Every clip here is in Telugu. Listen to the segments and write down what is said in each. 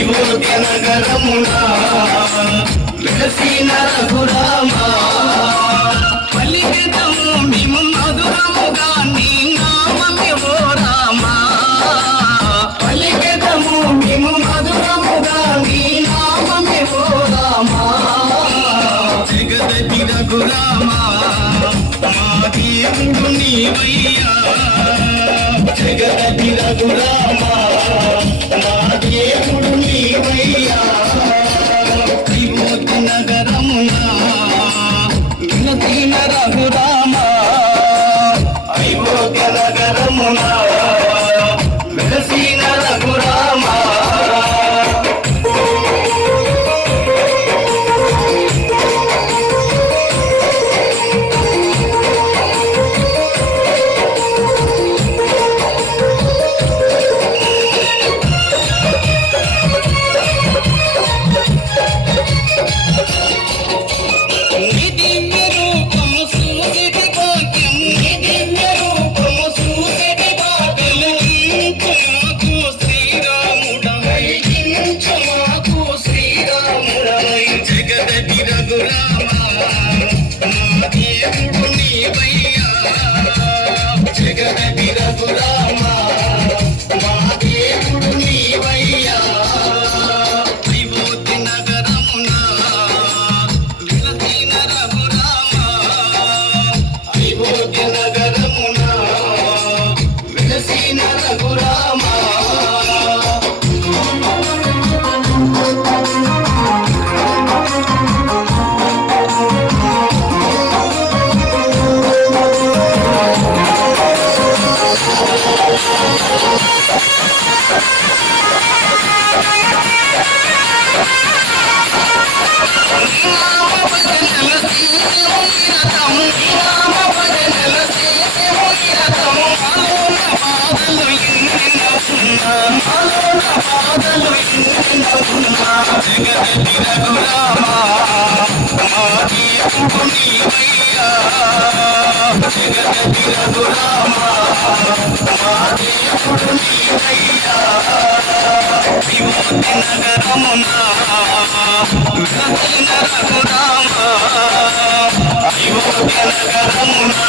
నగరమునా వెలసిన రఘురామా పలికెదము మేము మధురముగా నీ నామమే ఓ రామా పలికెదము మేము మధురముగా నీ నామమే ఓ జగదతి నీవయ్యా జగదతి రఘురామా జగదటి రఘురామా నగరమునా విలసిన రఘురామా అయోధ్య నగరమునా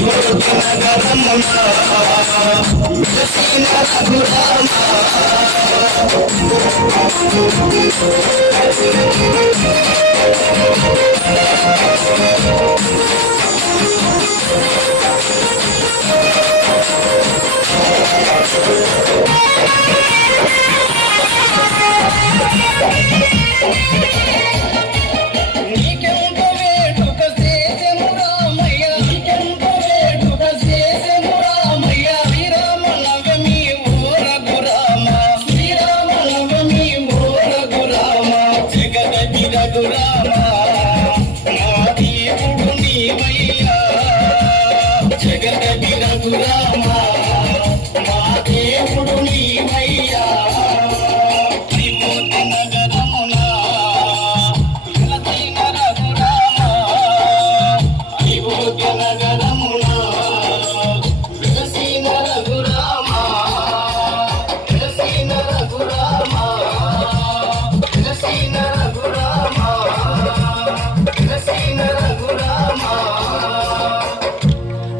నీవయ్యా విభూతి